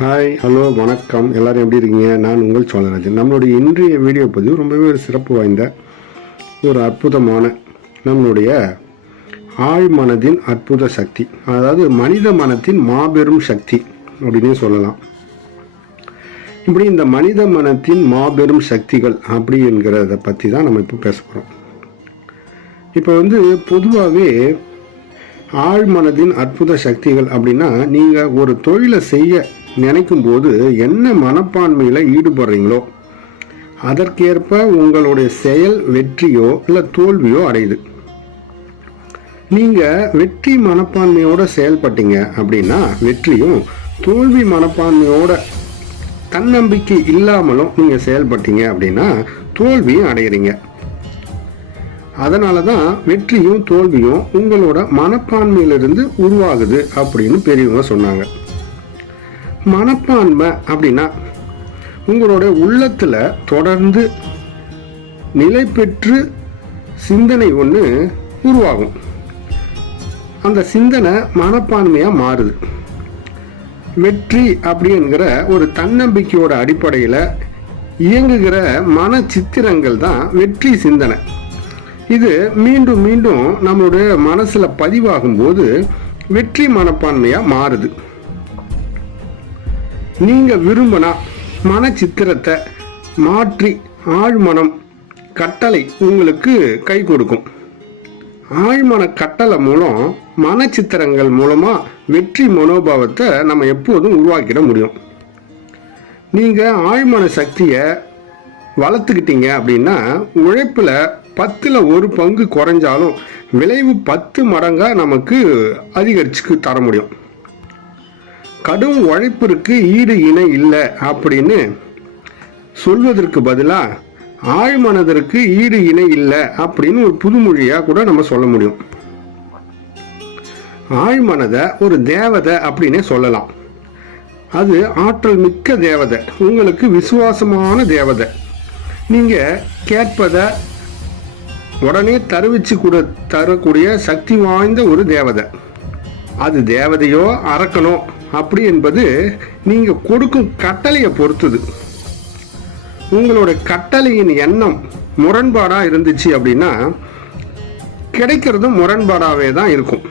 Hi hello வணக்கம். எல்லாரும் எப்படி இருக்கீங்க? நான் உங்கள் சோழராஜன். நம்மளுடைய இன்றைய வீடியோ பதிவு ரொம்பவே ஒரு சிறப்பு வாய்ந்த ஒரு அற்புதமான நம்மளுடைய ஆழ் மனதின் அற்புத சக்தி. அதாவது மனித மனத்தின் மாபெரும் சக்தி அப்படின்னே சொல்லலாம். இப்படி இந்த மனித மனத்தின் மாபெரும் சக்திகள் அப்படி என்கிறத பற்றி தான் நம்ம இப்போ பேச போகிறோம் இப்போ வந்து பொதுவாகவே ஆழ் மனதின் அற்புத சக்திகள் அப்படின்னா நீங்கள் ஒரு தொழிலை செய்ய நினைக்கும் போது என்ன மனப்பான்மையில் ஈடுபடுறீங்களோ அதற்கேற்ப உங்களுடைய செயல் வெற்றியோ இல்லை தோல்வியோ அடையுது. நீங்கள் வெற்றி மனப்பான்மையோட செயல்பட்டீங்க அப்படின்னா வெற்றியும் தோல்வி மனப்பான்மையோட தன்னம்பிக்கை இல்லாமலும் நீங்கள் செயல்பட்டீங்க அப்படின்னா தோல்வியும் அடையிறீங்க. அதனால தான் வெற்றியும் தோல்வியும் உங்களோட மனப்பான்மையிலிருந்து உருவாகுது அப்படின்னு பெரியவங்க சொன்னாங்க. மனப்பான்மை அப்படின்னா உங்களோட உள்ளத்தில் தொடர்ந்து நிலை பெற்று சிந்தனை ஒன்று உருவாகும். அந்த சிந்தனை மனப்பான்மையாக மாறுது. வெற்றி அப்படிங்கிற ஒரு தன்னம்பிக்கையோட அடிப்படையில் இயங்குகிற மன சித்திரங்கள் தான் வெற்றி சிந்தனை. இது மீண்டும் மீண்டும் நம்மளுடைய மனசில் பதிவாகும் போது வெற்றி மனப்பான்மையாக மாறுது. நீங்கள் விரும்பினா மன சித்திரத்தை மாற்றி ஆழ்மனம் கட்டளை உங்களுக்கு கை கொடுக்கும். ஆழ்மன கட்டளை மூலம் மனச்சித்திரங்கள் மூலமாக வெற்றி மனோபாவத்தை நம்ம எப்போதும் உருவாக்கிட முடியும். நீங்கள் ஆழ்மன சக்தியை வளர்த்துக்கிட்டீங்க அப்படின்னா உழைப்பில் பத்தில் ஒரு பங்கு குறைஞ்சாலும் விளைவு பத்து மடங்காக நமக்கு அதிகரிச்சுக்கு தர முடியும். கடும் உழைப்பிற்கு ஈடு இணை இல்லை அப்படின்னு சொல்வதற்கு பதிலாக ஆழ்மனதற்கு ஈடு இணை இல்லை அப்படின்னு ஒரு புதுமொழியாக கூட நம்ம சொல்ல முடியும். ஆழ்மனதை ஒரு தேவதை அப்படின்னே சொல்லலாம். அது ஆற்றல் மிக்க தேவதை உங்களுக்கு விசுவாசமான தேவதை. நீங்கள் கேட்பதை உடனே தருவிச்சு கூட தரக்கூடிய சக்தி வாய்ந்த ஒரு தேவதை. அது தேவதையோ அரக்கனோ அப்படி என்பது நீங்கள் கொடுக்கும் கட்டளையை பொறுத்தது. உங்களோட கட்டளையின் எண்ணம் முரண்பாடாக இருந்துச்சு அப்படின்னா கிடைக்கிறதும் முரண்பாடாகவே தான் இருக்கும்.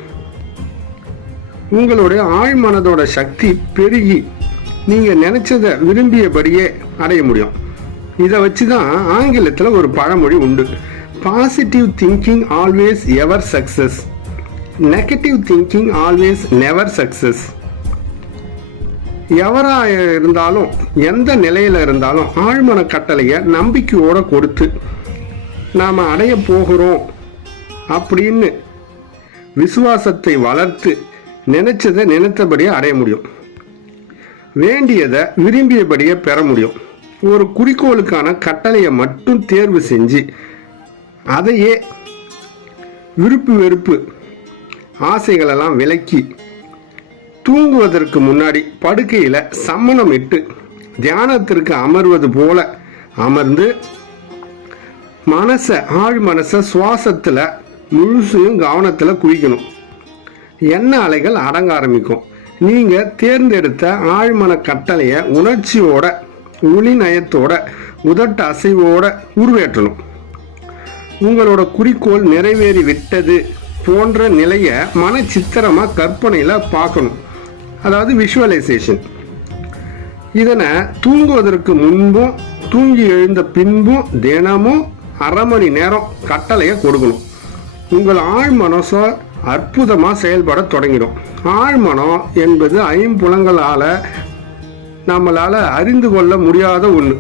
உங்களுடைய ஆழ்மனதோட சக்தி பெருகி நீங்கள் நினச்சதை விரும்பியபடியே அடைய முடியும். இதை வச்சு தான் ஆங்கிலத்தில் ஒரு பழமொழி உண்டு. Positive thinking always ever success negative thinking always never success எவரா இருந்தாலும் எந்த நிலையில இருந்தாலும் ஆழ்மன கட்டளையை நம்பிக்கையோட கொடுத்து நாம் அடைய போகிறோம் அப்படின்னு விசுவாசத்தை வளர்த்து நினைச்சதை நினைத்தபடியே அடைய முடியும். வேண்டியதை விரும்பியபடியே பெற முடியும். ஒரு குறிக்கோளுக்கான கட்டளையை மட்டும் தேர்வு செஞ்சு அதையே விருப்பு வெறுப்பு ஆசைகளெல்லாம் விலக்கி தூங்குவதற்கு முன்னாடி படுக்கையில் சம்மணம் இட்டு தியானத்திற்கு அமர்வது போல அமர்ந்து மனசை ஆழ் மனசை சுவாசத்தில் முழுசையும் கவனத்தில் குவிக்கணும் எண்ண அலைகள் அடங்க ஆரம்பிக்கும். நீங்கள் தேர்ந்தெடுத்த ஆழ்மன கட்டளையை உணர்ச்சியோட ஒளி நயத்தோட உதட்ட அசைவோட உருவேற்றணும். உங்களோட குறிக்கோள் நிறைவேறி விட்டது போன்ற நிலையை மன சித்திரமாக கற்பனையில் பார்க்கணும். அதாவது விஷுவலைசேஷன் இதனை தூங்குவதற்கு முன்பும் தூங்கி எழுந்த பின்பும் தினமும் அரை மணி நேரம் கட்டளையை கொடுக்கணும். உங்கள் ஆழ் மனசோ அற்புதமாக செயல்பட தொடங்கிடும். ஆழ்மனம் என்பது ஐம்புலங்களால் நம்மளால் அறிந்து கொள்ள முடியாத ஒன்று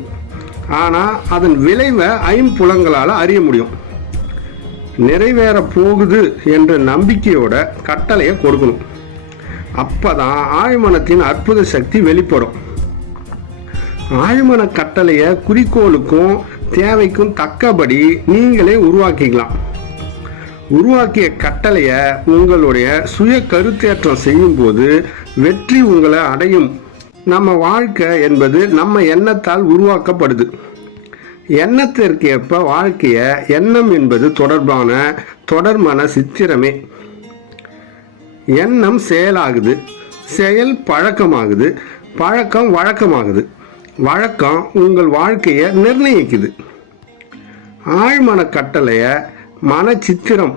ஆனால் அதன் விளைவை ஐம்புலங்களால் அறிய முடியும். நிறைவேற போகுது என்ற நம்பிக்கையோட கட்டளையை கொடுக்கணும். அப்போதான் ஆழ்மனத்தின் அற்புத சக்தி வெளிப்படும். ஆழ்மன கட்டளையை குறிக்கோளுக்கும் தேவைக்கும் தக்கபடி நீங்களே உருவாக்கிக்கலாம். உருவாக்கிய கட்டளையை உங்களுடைய சுய கருத்தேற்றம் செய்யும்போது வெற்றி உங்களை அடையும். நம்ம வாழ்க்கை என்பது நம்ம எண்ணத்தால் உருவாக்கப்படுது. எண்ணத்திற்கேற்ப வாழ்க்கைய எண்ணம் என்பது தொடர்பான தொடர்மன சித்திரமே. எண்ணம் செயலாகுது செயல் பழக்கமாகுது பழக்கம் வழக்கமாகுது. வழக்கம் உங்கள் வாழ்க்கையை நிர்ணயிக்குது. ஆழ்மன கட்டளைய மனச்சித்திரம்.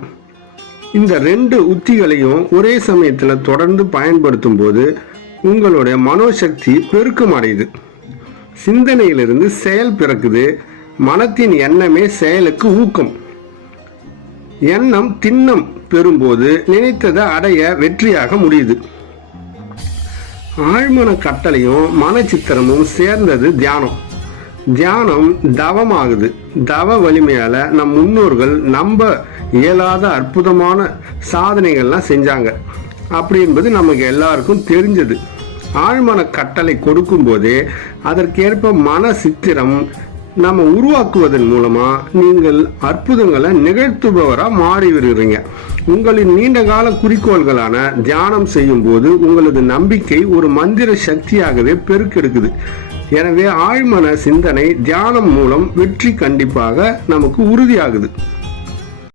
இந்த ரெண்டு உத்திகளையும் ஒரே சமயத்தில் தொடர்ந்து பயன்படுத்தும் போது உங்களுடைய மனோசக்தி பெருக்கம் அடையுது. சிந்தனையிலிருந்து செயல் பிறக்குது மனத்தின் எண்ணமே செயலுக்கு ஊக்கம். எண்ணம் திண்ணம். பெறும்போது நினைத்ததை அடைய வெற்றியாக முடியுது. ஆழ்மன கட்டளையும் மனச்சித்திரமும் சேர்ந்தது தியானம். தியானம் தவமாகுது. தவ வலிமையால நம் முன்னோர்கள் நம்ப இயலாத அற்புதமான சாதனைகள்லாம் செஞ்சாங்க. அப்படி என்பது நமக்கு எல்லாருக்கும் தெரிஞ்சது. ஆழ்மன கட்டளை கொடுக்கும் போதே அதற்கேற்ப மன சித்திரம் நம்ம உருவாக்குவதன் மூலமா நீங்கள் அற்புதங்களை நிகழ்த்துபவரா மாறி வருகிறீங்க. உங்களின் நீண்ட கால குறிக்கோள்களான தியானம் செய்யும் போது உங்களது நம்பிக்கை ஒரு மந்திர சக்தியாகவே பெருக்கெடுக்குது. எனவே ஆழ்மன சிந்தனை தியானம் மூலம் வெற்றி கண்டிப்பாக நமக்கு உறுதியாகுது.